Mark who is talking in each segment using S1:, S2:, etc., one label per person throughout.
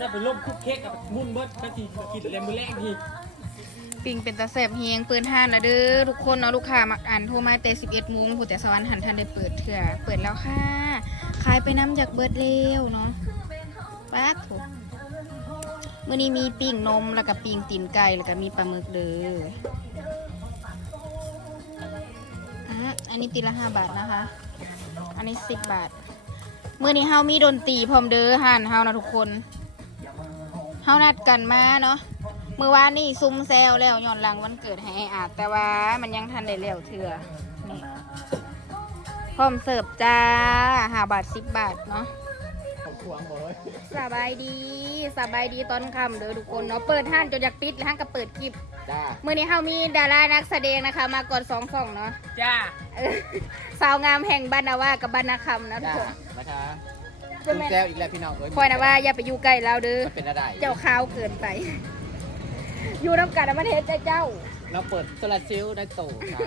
S1: น่าไปล่มคุกเค้กกับมุ่นเบิดก็ทีกินอะไรมือแรกที
S2: ปิงเป็นตาแสบเฮียงเปิดห้านแล้วเด้อทุกคนเนาะลูกค้ามักอ่านโทรมาแต่11โมงผู้แต่สวรรค์หันทันได้เปิดเถื่อเปิดแล้วค่ะขายไปน้ำจากเบิดเร็วเนาะป้าถูกมื้อนี้มีปิงนมแล้วก็ปิงตีนไก่แล้วก็มีปลาหมึกเด้ออันนี้ตีละห้าบาทนะคะ อันนี้สิบบาท มื่อนี้เฮามีดนตรีพร้อมเด้อห่านเฮานะทุกคนเฮานัดกันมาเนาะเมื่อวานนี่ซุ้มแซวแล้วย้อนหลังวันเกิดให้อาจแต่ว่ามันยังทันได้แล้วเถื่อนี่พร้อมเสิร์ฟจ้าหาบาทสิบบาทเนาะ สบายดีสบายดีตอนค่ำเด้อทุกคนเนาะเปิดห้านจนอยากปิดแล้วห้างก็เปิดคลิป
S3: จ้า
S2: เมื่อนี้เฮามีดารานักแสดงนะคะ มาก่อนสองสองเนาะ
S1: จ้า
S2: เออสาวงามแห่งบ้านนาว่ากับบ้านนาคำนะทุก
S3: จ้า
S2: คน
S3: มาช้า
S2: จะ
S3: คุณ
S2: แม่น
S3: แซวอีกแล้วพี่น้องเอ้ย
S2: คอยนะว่าอย่าไปอยู่ใกล้เราเด้อ
S3: มันเป็นอะไร
S2: เจ้าขาวเกินไป อยู่น้ำกันนะมันเฮ็ดใจเจ้า
S3: เราเปิดโซลาร์เซลล์ได้โตครับ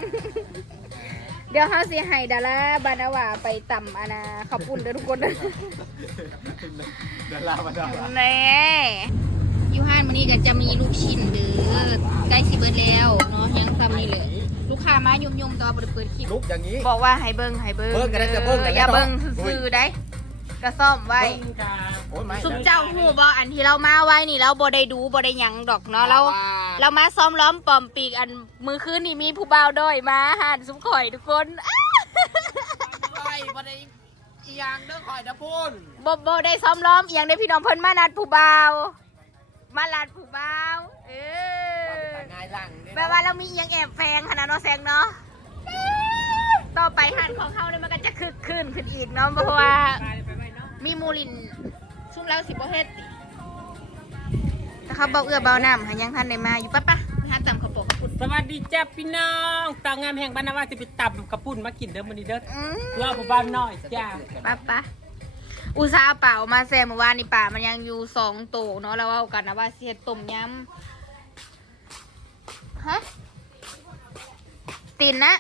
S2: เดี๋ยวเขาสิให้ดาราบานาวาไปต่ำอานาขอบคุณเด้อทุกคนเด้อ
S3: ดารามาดารา
S2: แน่ยูฮานมันนี้ก็จะมีลูกชิ้นเด้อใกล้สิเบิดแล้วเนาะยังซ้ำนี่เลยลูกค้ามายุ่มๆต่อบ่ได้เปิดคลิป
S3: ลุกอย่างนี้
S2: บอกว่าให้เบิ่งให้เบิ่ง
S3: เบิ่งก็ได้แต่เบิ่งก็ได้
S2: อย่าเบิ่ง
S3: เนาะ
S2: ซื่อๆได้ กระซ่อมไว้
S1: เบิ้งกา
S3: โอ้ยไม่
S2: ซุมเจ้าหูบ่อันที่เรามาไว้นี่เราบ่ได้ดูบ่ได้หยังดอกเนาะเราเรามาซ้อมล้อมปอมปีกอันมือคืนนี่มีผู้บ่าวด้อยมาหานสุมข่อยทุกคน
S3: ไปบ่ได้อีหยังเด้อคอยนะพุ่น
S2: บบบได้ซ้อมล้อมอหย่างได้พี่น้องเพิ่นมานัดผู้บ่าวมาลัดผู้บ่าวเออ
S3: ง่ายหลังเนี่ย
S2: แปลว่าเรามีอหยังแอบแฝงขนาดเนาะแซงเนาะต่อไปหันของเขาเนี่ยมันก็จะคึกคืนขึ้นอีกเนาะเพราะว่า
S1: ไปไปเนาะ
S2: มีมูลินชุ่มแล้วสิบ่เฮ็ดติแต่เขาบอกเอื้อเบาน้ำหันยังทันได้มาอยู่ปะปะหาจำเขาบอกกับปุ่น
S1: สวัสดีจ้าพี่น้องตางามแห่งบ้านนาวาจะไปตับกระปุ่นมากินเด้อมื้อนี้เด้อ
S2: อืม
S1: เพื่อผู้บ้านน้อยจ้า
S2: ปะปะอุตส่าห์เป่ามาแซมเมื่อวานนี่ป่ามันยังอยู่สองโตเนาะแล้วว่ากันนะว่าสิเฮ็ดต้มยำฮะตินนะ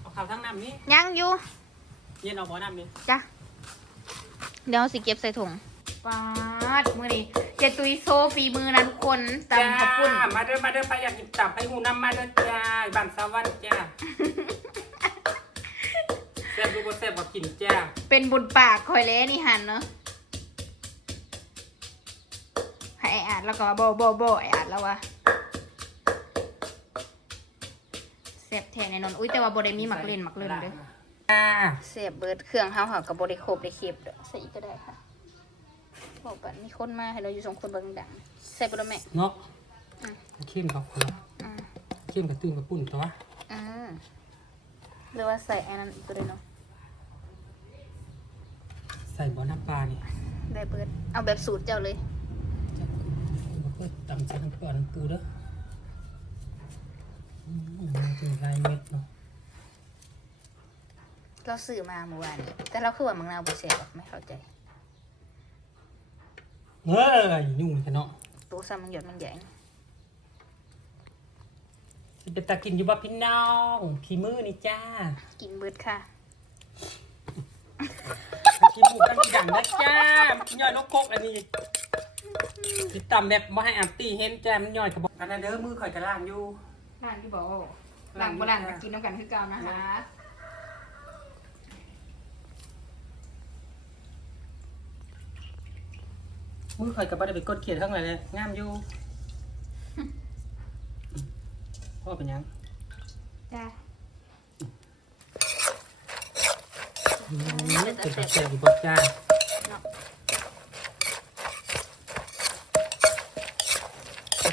S1: เอาข้าวทั้งน้ำนี้
S2: ยังอยู่
S1: เย็นเอาบ่อน้ำนี้
S2: จ้ะ เดี๋ยวสิเก็บใส่ถุงปาดมือนี่เจตุยโซฝีมือนะทุกคนตำข้าวปุ้น
S1: จ้ามาเด้อมาเด้อไปอยากกินตับไปหูน้ำมาเด้อจ้าบ้านสวรรค์จ้าแซ่บดูบ่แซ่บบ่กินจ้า
S2: เป็นบุญปากคอยเล้นี่หันเนาะให้ไอ้อาดแล้วก็โบโบโบไอ้อาดแล้ววะเสียบแทนในนนอุ้ยแต่ว่าโบได้มีหมักเล่นหมักเล่นเด้อ
S1: จ้า
S2: เสียบเบิดเครื่องเฮาเฮากับโบได้ครบได้เข็บเด้อใส่อีกก็ได้ค่ะบอกกันมีคนมาให้เราอยู่สองคนเบิ่งดังใส่บ่ได้แม่
S1: เนาะ
S2: อืม
S1: เข้มกับคนละ
S2: อืม
S1: เข้มกับตื้นกับปุ่นตัว
S2: อืมหรือว่าใส่อันนั้นอีกก็ได้เนาะ
S1: ใส่บ่อน้ำปลานี่
S2: ได้เบิดเอาแบบสูตรเจ้าเลย
S1: บ่เปิดตำใส่น้ำปลาน้ำปูเด้ออืมมันเป็นลายเม็ดเนาะ
S2: เราซื้อมาเมื่อวานนี้แต่เราคือว่ามังนาวบ่แซ่บอะไม่เข้าใจ
S1: เฮ้ยยุ่งกันเนาะ
S2: ตัวซ้ำมันหยดมันใหญ่
S1: สิเป็นตากินอยู่บ่พี่น้องพี่มือนี่จ้า
S2: กินเบิดค่ะ
S1: กินหมูกันดังนะจ้ามันย่อยนกกกอันนี้สิตำแบบบ่ให้อันตีเห็นจ้ามันย่อยกระบอกอันนั้นเด้อมือข่อยกระล่างอยู่
S2: ร้านที่บอกร้านโบราณมากินน้ำกันคือเก่านะคะ
S1: มือข่อยก็บ่ได้ไปกดเขียนข้างไหนเลยงามอยู่พ่อเป็นหยัง
S2: จ้า
S1: อืมเป็นตาแซ่บอยู่บ่จ้า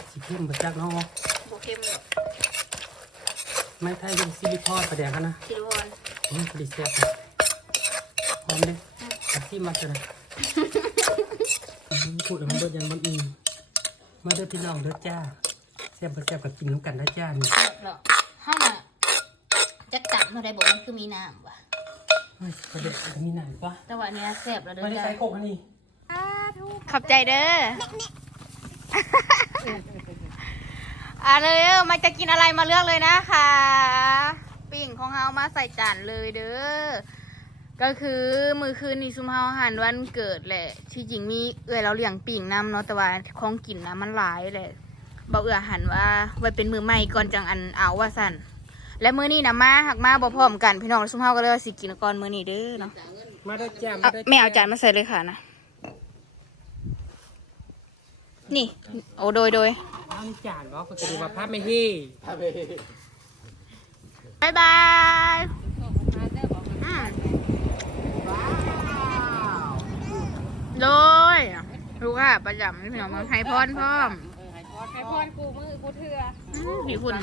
S1: สิเข้มบ่จักเนาะ
S2: โบเค็ม
S1: ไม่ไทยเป็นซิลิคอนประแดงกันนะ
S2: ซิลิวอน
S1: อืมพอดีแซ่บเลยหอมเด้อาที่มากันนะอืม พูดแล้วมันเบิดยันมันอีมาเด้อพี่น้องเด้อจ้าแซ่บบ่แซ่บก็กินน้ำกันนะจ้านี่
S2: เหรอห้าน่ะจักจับมาได้บอกมันคือมีน้ำว่ะ
S1: เฮ้ยประเด็นมีหนังปะ
S2: แต่ว่าอันเนี้ยแซ่บแล้วเด้
S1: ไม่
S2: อ
S1: ได้
S2: จ้า
S1: ใส่โคกอันนี้
S2: ขอบใจเด้ออะเลยเออมันจะกินอะไรมาเลือกเลยนะคะ ปิ่งของเฮามาใส่จานเลยเด้อ ก็คือมือคืนนี่ซุมเฮาหันวันเกิดแหละที่จริงมีเอื้อยเราเลี้ยงปิ่งน้ำเนาะแต่ว่าของกินนะมันหลายแหละบอกเอื้อหันว่าไว้เป็นมือใหม่ก่อนจังอันเอาว่าสั่นและมื้อนี้นะมาหักมาบ่พร้อมกันพี่น้องซุมเฮาก็เลยว่าสิกินก่อนมื้อนี้เด้อเนาะ
S1: มาเด้อจ้า
S2: เอา
S1: เด้
S2: ไม่เอาจานมาใส่เลยค่ะนะนี่โอ้โดยโดย
S1: เอานี่จานบอกก็จะดูว่าภาพไม่เฮ่
S2: บายบายอืม โดยรู้ค่ะประจำพี่น้องมาให้พรพร้อม
S4: ให้พรกูมือกูเถื่อ
S2: อืมพี่คุณ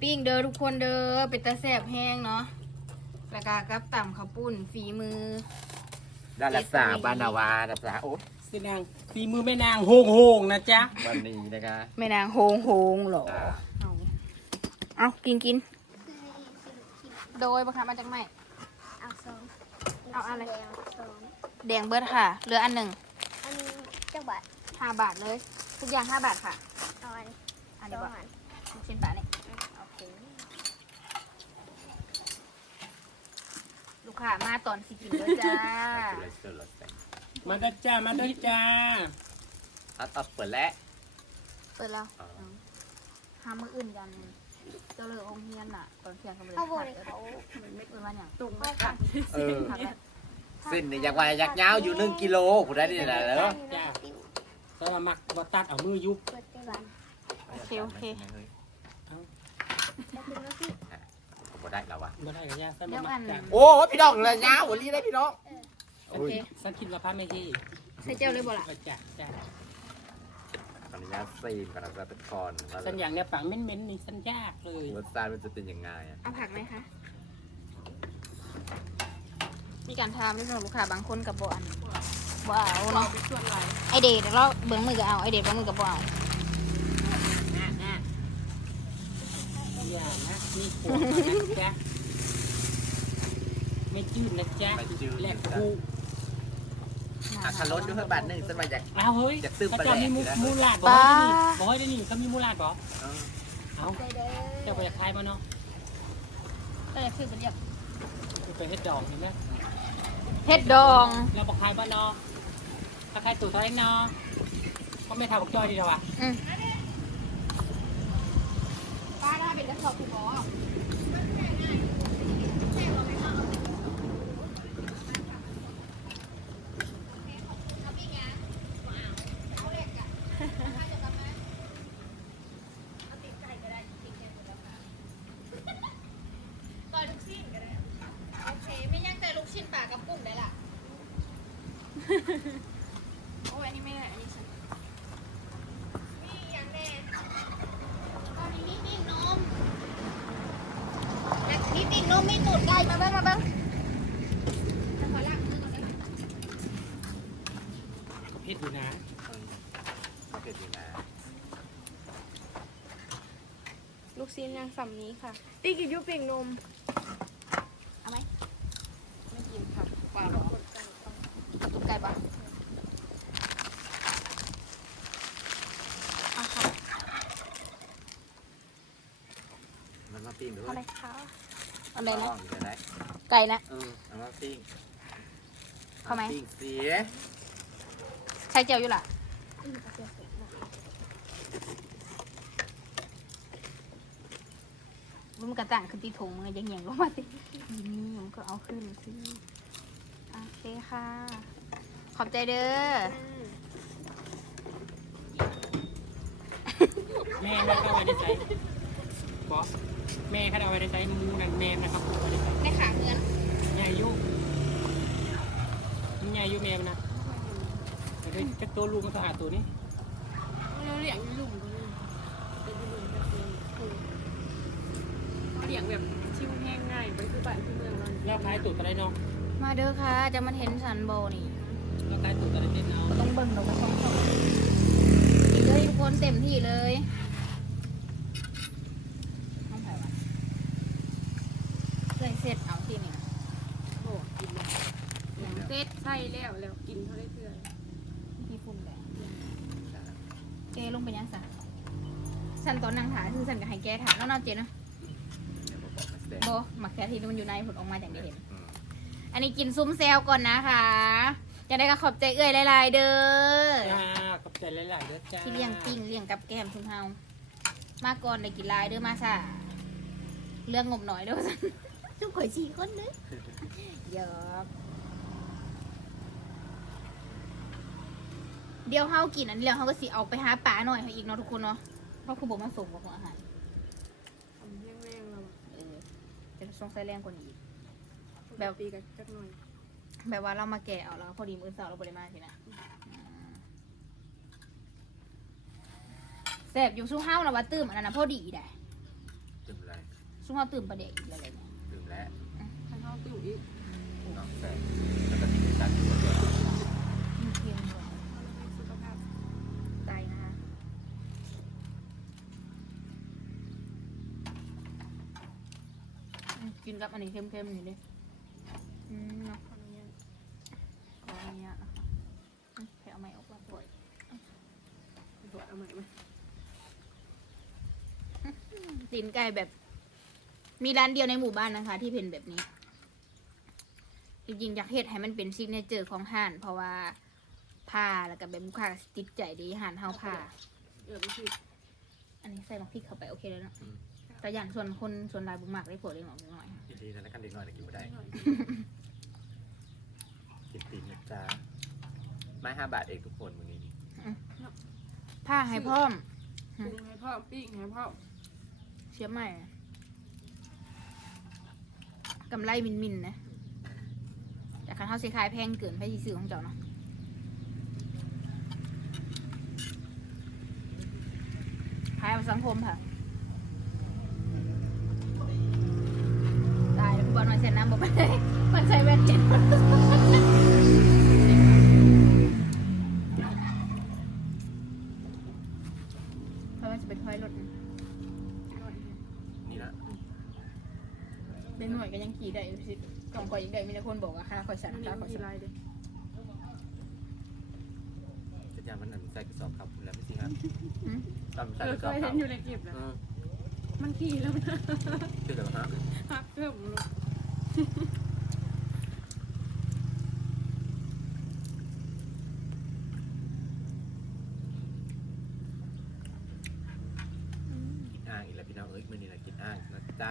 S2: ปิ้งเด้อทุกคนเด้อเป็นตาแสบแห้งเนาะแล้วก็กับต่ำข้าวปุ้นฝีมือ
S3: ด้านรักษาบานาวารักษาโอ้
S1: สีนางสีมือแม่นางโฮงโฮงนะจ๊ะ
S3: วันนี้นะคะ
S2: แม่นางโฮงโฮงเหรอเอาเอากินกินโดยบังคับมาจากไหน
S4: เอาสอง
S2: เอาอะไร
S4: สอง
S2: แดงเบิร์ดค่ะ เหลืออันหนึ่ง
S4: อันนี้เจ้าบัตร
S2: ห้าบาทเลย ทุกอย่างห้าบาทค่ะ
S4: เอาอัน
S2: อัน
S4: ส
S2: นี้
S4: อง
S2: บอก
S4: อัน
S2: ลูกชิ้นปลาเนี่ยโอเค ลูกค้ามาตอนสิกินด้วยจ้า
S3: เลยเสือเลยแต่ง
S1: มาเด้อจ้า มาเด้อจ้า
S3: อัดอัดเปิดแล้ว
S2: เปิดแล้ว
S3: อ๋อ
S2: ห้ามื้ออื่นกัน เจ้าเลยองเฮียนน่ะตอนเที่ยงเขาเลย
S4: เขาบอกเลยเขา
S2: ไม่เปิดวันอย่าง
S4: ตุ่มเขากัด
S3: เออ
S2: ทำแล้ว
S3: เส้นนี่อยากว่าอยากยาวอยู่หนึ่งกิโลผู้ได้นี่แหละแล้ว
S1: จ้าสำหรับมักบ่ตัดเอามือยุบ
S4: เปิดได้วัน
S2: โอเคโอเค
S4: จะเป็นรถที่
S3: ผมได้แล้ววะ
S1: บ่ได้กับยาสำห
S2: เดี๋
S1: รั
S2: ย
S1: บ
S2: ว
S1: มั
S2: อั
S1: ก
S2: น
S1: จ้า
S3: โอ้พี่น้องเลยยาววันนี้ได้พี่น้อง
S2: โอเค
S1: สันคิดว่าภาพไม่เฮ่
S2: ใส่เจ้าเลยบ่ล่ะ
S1: เออจ้าจ้า
S3: ข ออนุญาตซีนก่อนนะครับทุกคนว่า
S1: สัญญาณเนี่ยปังเม้นๆนี่สัญยากเลย
S3: รสชาติมันจะเป็นยังไงอะ
S2: เอาผักไหมคะ มีการทำด้วยสำหรับลูกค้าบางคนกับบ่อันบ่เอาเนาะไอเดดเราเบิ้งมือก็เอาไอเดดเบิ้งมือกับบ่เอา
S1: อย่านะนี่ขวดนะจ๊ะไม่จืดนะจ๊ะและกู
S3: อะคันรถด้วยเพื่อนบัตรหนึ่งเส้นมาจาก
S1: อ้าวเฮ้ย
S3: จะตื้ม
S1: เขาจะมีมู
S3: ไปแล้ว
S1: มูลาดบอกให้ได้นี่บอกให้ได้นี่เขามีมูลาดบอก
S3: เออ
S1: เอา
S4: ใจเด้อ
S1: เจ้าไปอยากทายมาเนาะ
S2: ก็จะคือเป็นแบบ
S1: ไปเฮ็ดดอกเห็นไหม
S2: เฮ็ดดอง
S1: เราบอกทายบ้านเนาะถ้าใครตู่เท่าไหรเนาะก็ไม่ทำกับจอยดีหรอวะ
S2: อืมป้าถ้าเป็นกระสอบถูกหมอ ก่อนลูกชิ้นก็ได้ โอเค ไม่ย่างแต่ลูกชิ้นปลากับกุ้งได้ล่ะ โอ้ยอันนี้ไม่ได้อันนี้ฉันมีอย่างแน่ตอนนี้มีปิ้งนมและมีปิ้งนมมีตูดไก่มาเบิ้งมาเบิ้งจะขอลากมือก่อนได้ไหม
S1: เฮ็ดอยู่นะ
S3: เกิดยังไง
S4: ลู กซีนยังฝั่งนี้ค่ะ ตีกินยุเปล่งนม
S2: เอาไหมไม่กินค่ะปลาหรอตูดไก่ปะเอาค่ะ
S3: มันมาปิ้งด้วย
S4: อะไรคะ
S2: เอาเลยนะ
S3: ลองอยู่ไหน
S2: ไก่นะ
S3: เออเอามาปิ้ง
S2: เข้าไหม
S3: ปิ้งเสีย
S2: ใช้เจียวอยู่ล่ะ
S4: อืมเอาเสียเสร็จแล้ว
S2: มัน กระต่างขึ้นที่ถุงมันยังเหยียงลงมาสินี่มันก็เอาขึ้นสิโอเคค่ะ ขอบใจเด้อ
S1: แม่นะเข้าไปได้ใช้บอกแม่เขาเอาไว้ได้ใช้มูนันแม่นะครับผูกไว้ได้ใช้
S2: ในขาเงิน
S1: ใหญ่ยุใหญ่ยุแม่มันะแต่ด้วยจักตัวลูกมันก็หาดตัวนี้
S4: เราเลี้ยงลุ่มก็เลยเป็นลุ่มเป็นลุ่ม เลี้ยงแบบชิวแห้งง่ายไปคือบ้านที่เมืองเรา
S1: แล้วคล้ายตูดอะไรเนาะ
S2: มาเด้อค่ะจะมาเห็นสันโบนี่
S1: แล้วคล้ายตูดอะไรเต้นเนาะ
S2: ต้องเบิ่งเราไปช่องช่องกินเลยทุกคนเต็มที่เลยน้องไผ่วะเลยเสร็จเอาที่นี่
S4: โอ้กินเลยอย่างเซ็ตไส้แล้วแล้วกินเท่าได้เพื่อน
S2: พี่ฝุ่นแหละเจลงไปยังสันสันตอนนางถาคือสันกับไฮแกถามแล้วเนาะเจเนาะ
S3: แดง
S2: โบหมักแค่ที่มันอยู่ในผลออกมาอย่างที่เห็น
S3: อืม
S2: อันนี้กินซุ้มแซวก่อนนะคะจะได้ก็ขอบใจเอื้อยหลายๆเด้อ
S1: จ้าขอบใจหลายๆเด้อจ้า
S2: ที่เลี้ยงปิ้งเลี้ยงกับแก้มชุมเฮามาก่อนได้กินหลายเด้อมาซะเรื่องงบหน่อยเด้อทุกข่อยสี่คนเด้อหยอกเดี๋ยวเฮากินอันนี้แล้วเฮาก็สิเอาไปหาป่าหน่อยให้อีกเนาะทุกคนเนาะเพราะคือบอกมาส่งบอกอาหาร
S4: ทำแรงๆเรา
S2: เออจะ ส่งใส่แรงกว่านี้อีก
S4: แบบ ปีกันจักหน่อย
S2: แบบว่าเรามาแกะเอาแล้วพอดีมื้อเช้าเราบริมาสินะอืมแสบอยู่สู้เฮาแล้วว่าตื่มอันนั้นนะพอดีได้
S3: ดื่มอะไร
S2: สู้เฮาตื่มประเดี๋ยวอีกอะไรเนี่ย
S3: ดื่มแล้ว
S4: ถ้าเขาตื่นอีก
S3: น้องแซ่บแล้วก็กินด้วยกันด้วย
S2: มีเค็มด้วย
S4: เขาเลยให้สุขภาพ
S2: ตายนะคะอืม กินกับอันนี้เค็มๆนี่ดิอืมเนาะ
S4: ขออนุญาต
S2: ขออนุญาตนะคะอืมแค่เอาไม้ออกมาปล่อย
S4: ตรวจเอาใหม่ไหม
S2: ตีนไก่แบบ มีร้านเดียวในหมู่บ้านนะคะ ที่เป็นแบบนี้ จริงๆอยากเฮ็ดให้มันเป็นซิกเนเจอร์ของห้าน เพราะว่าผ้าแล้วก็แบบลูกค้าก็ติดใจดีห้านเฮาผ้า
S4: เออไม่ผิด
S2: อันนี้ใส่มะพริกเข้าไปโอเคแล้วเนาะ แต่อย่างส่วนคนส่วนลายบุกมากได้ผลเล็กน้อยหน่อย
S3: ยินดีนะแล้วกันเด็กหน่อยแต่กินไม่ได้
S4: หน่อย
S3: กินตีนนะจ๊ะไม้ห้าบาทเองทุกคนมึงนี้
S2: ผ้าให้พร้อม
S4: ปรุงให้พ่อปิ้งให้พ่อ
S2: เชียบใหม่กำไรมินมินๆนะแต่คันเฮาสิขายแพงเกินไปสิซื้อของเจ้าเนาะขายเอาสังคมค่ะายบอลมาเซ็นน้ำบอกไปเลยมันใช้แว่นเจ็ดเพราะว่าจะเป็นค่อยรถนะ
S4: หน่อย
S3: นี่นะ
S2: เป็นหน่วยก็ยังขี่ได้อยู่สิกล่องก่อยยังได้มีแต่คนบอกว่าค่าคอยสั่น
S4: อันนี้
S2: ค่าคอย
S4: มี
S2: สั่น
S4: ลายเด้อ
S3: สัญญามันอันใส่กระสอบขับแล้วไม่สิครับ
S2: อืม
S3: ตอน
S4: เอ
S3: ใส่
S4: อก
S3: ระ
S4: เค
S3: สอบ
S4: ย
S3: ขั
S4: เห็
S3: บ
S4: นอยู่ในคลิปแล้ว
S3: อืม
S4: มันขี่แล้วนะ
S3: คือเดี๋ยวฮะ
S4: หักเพิ่มลง
S3: กินอ่างอีกแล้วพี่น้องเอ้ยมื่อนี้แหละกินอ่างนะจ๊ะ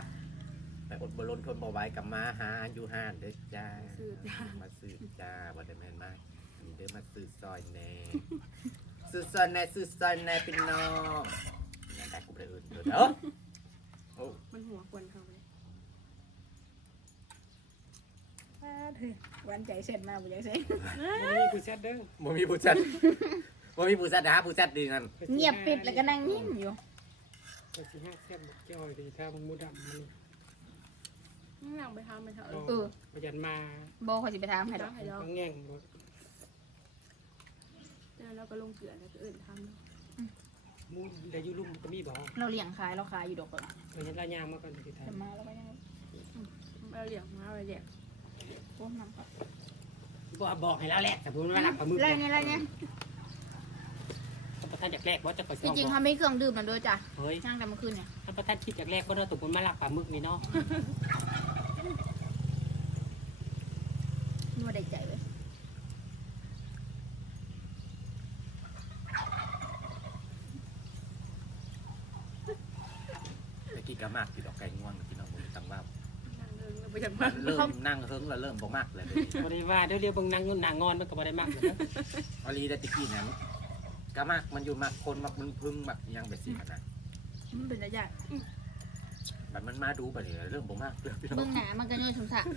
S3: ไปอดบรนทนบ่ไหว้กับมาหาอยู่ห้านเด้อจ้า
S4: สื่อจ้า
S3: มาซื้อจ้าวัดแมนมากนี่เด้อมาซื้อซอยแหน่ซื้อซอยแหน่ซื้อซอยแหน่พี่น้องนั่นได้กูไปเอื่นเด้อเด้อโอ้
S4: มันหัวควนเขาเลย
S2: วันใจเสร็จมากบุญใจเสร็จ
S1: นี่กูแซดเด้อ
S3: บ่มีผู้จัด บ่มีผู้จัดนะฮะผู้จัดดีกัน
S2: เงียบปิดแล้วก็นั่งนิ่งอยู่
S1: ก็สิห้าแซ่บบักจ้อยดีถ้ามึงมูดำมัน
S4: นี่หลังไปทำไปเถอะ
S2: เออ
S1: ประยันมา
S2: โบเขาสิไปถามใครดอก
S4: ให้เรา
S1: ต้องแง่งบ่
S4: เจอแล้วก็ลงเกลือแล้วก็อื่นท
S1: มูได้อยู่ลุ่มก็มีบ่
S2: เราเลี้ยงขายเราขายอยู่ดอกก่อน
S1: ประยันลายยางมาก่อนสิทา
S2: จะมาแล้วก็ยังำ
S4: เราเหลี่ยมมาเราเหลี่ยม
S2: โอ้น้ำครับ
S1: บ่บอกให้แล้วแหละแต่ผมว่าหลักปลาหมึก
S2: ไรเนี่ยไรเนี่ย
S1: ท่านประธานอยากแรกว่าจะไป
S2: จริงๆเขาไม่เครื่องดื่มนั่นด้วยจ้ะ
S1: เฮ้ย
S2: นั่งแต่เมื่อคืนเนี่ย
S1: ท่านประธานคิดอยากแรกว่าเราตกบนมาหลักปลาหมึกนี่เนาะ
S2: นัวได้ใจเลย
S3: ตะกี้ก็มากกินดอกไก่ง่วงพี่น้องบ่มีตังค์ว่า
S4: นั่งเดินเราไปจากบ้าน
S3: เริ่มนั่ งเฮิงแล้วเริ่มบ่มากเลยเดี๋ยวนี้
S1: บ่ได้ว่าเดี๋ยวเรียวเบิ่งนางงุ่นนางงอนมันก็บ่ได้มากเลยนะ
S3: อลีได้ตะกี้นั้นก็มากมันอยู่มากคนมักมันพึ่งมักอิหยังแบบสิขนาด
S2: มันเป็นระยะ
S3: แบบมันมาดูไปเลยเริ่มบ่มากเลยพี่น้อ
S2: เบื้
S3: ง
S2: องหนามันก็ย่อยสมศักดิ์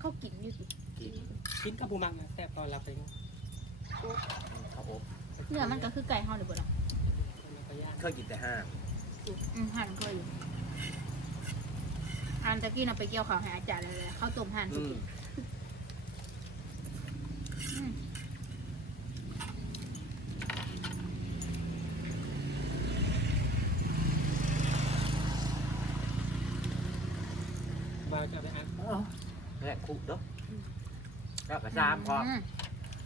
S2: เขากินอยู่สิ
S3: กิน
S1: กินกับผู้มักนะแซ่บพอเราไปเนาะ
S3: ข้าวอบ
S2: เนื้อมันก็คือไก่ห่อเดี๋ยวบ่ล่ะ
S1: แล้วก็ย่าง
S3: เคยกินแต่ห้าง
S2: อืมหั่นก็อยู่ หั่นตะกี้น่ะไปเกี่ยวข้าวให้อาจารย์เลยข้าวต้มหั่นสุ
S3: อื
S2: ก
S3: ม
S2: อืม
S1: บ่าวจะเอาไปอัด
S3: แรกคุกเด้อก็กระซามพอ
S2: ม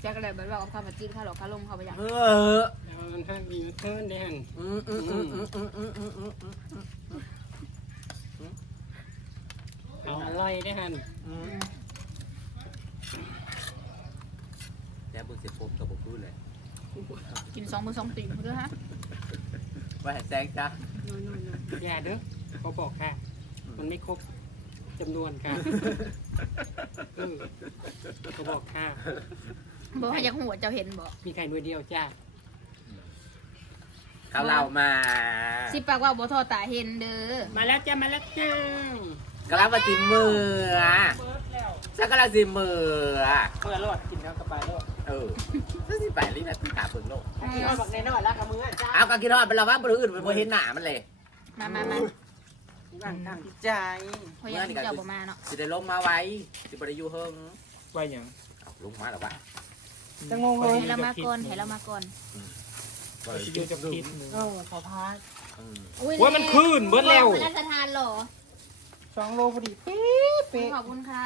S2: แจ็คก็เลยแบบว่าเอาข้าวมาจิ้มข้าวหลอกข้าวลงข้าวไปอย่าง
S3: เออ
S1: แล้วมันห้างมีมันเทินแดน
S3: อืมอืมอืมอืมอืมอืมอืมอืม
S1: อร่อยได้อฮัน
S3: แล้วบุญเสียผมกับบุพูดเลย
S2: กินสองมือสองตีนเด้อฮะ
S3: ว่าแซงจ้า
S4: น้อยๆๆ
S1: อย่าเด้อเขาบอกค่ะ มันไม่ครบจำนวนค่ะเออเขาบอกค่ะ
S2: บอกให้อยักหัวเจ้าเห็นบอก
S1: มีไข่มือเดียวจ้า
S3: เขาเล่ามา
S2: สิปากว่าบ่ทอตาเห็นเด้อ
S1: มาแล้วจ้า มาแล้วจ้า กำ
S3: ลังมาสิมือฉันกำลังสิมือ
S1: เพื่อรอดกินแล้วกระปายรอด
S3: เออฉันสิไปรีบไปขาเปิงโลก
S1: กินเอาบักแน่นอนแล้วกับมือจ้า
S3: เอากางกินทอดไปแล้วว่าบริอื่นไปเห็นหนามันเลย
S2: มามามา
S1: หลังตั้งใจ
S2: เพราะยังเจ้าบ่มาเนาะ
S3: สิได้ลงมาไว้สิบริยูเฮิง
S5: ว่าอย่าง
S3: เอาลงมาหรอวะ
S1: จะงงเลย
S2: ให้เรามาก่อนให้เรามาก่อน
S5: ว่าจะอยู่กับคิดหนึ่ง
S1: เออขอพาย
S3: อืม
S5: ว่ามันคืนเบิดแล้ว
S2: พระราชทานเหรอ
S1: สองโลพอดีเป๊ะเป๊ะ
S2: ขอบคุณค่ะ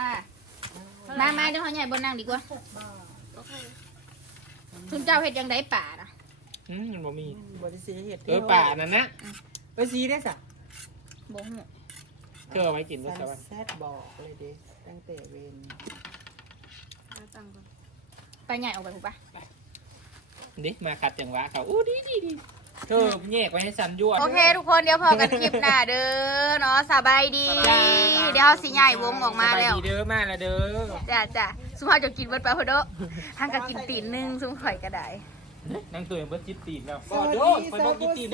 S2: มามาเดี๋ยวเขาใหญ่บนนั่งดีกว่าคุณเจ้าเห็ดยังไดป่านะ
S5: อืมมันบ่มี
S1: บริสีเห็ด
S5: เออป่านั่นนะ
S1: บริสีได้สะ
S2: บ่หู
S5: เธอเอาไว้กิน
S1: ซั
S5: เมื่อเช้าวัน
S1: นเซ็ตบอกเลยเด้ตั้งแต่เวน
S4: หาตังค์ก่อน
S2: ไปใหญ่ออกไปถูกปะ
S5: ดิมาขัดจังหวะเขาอู้ดีดีดี เธอแยกไว้ให้สันยั่ว
S2: โอเค ทุกคนเดี๋ยวพอกันคลิปหน้าเด้อเนาะสบายดีเดี๋ยวเขาสิใหญ่วงออกมาแล้ว
S5: สบยดีเด้อมาแล้วเด้อ
S2: จ้าจ้าสุภาพจะกินเบิดไปพอเด้อทางก็กินตีนหนึงซุ่มข่อยก็ได้
S5: นั่งตัวยังเบิดจิตตีนแล้ว
S1: บ่โดนไปบอกกินตีน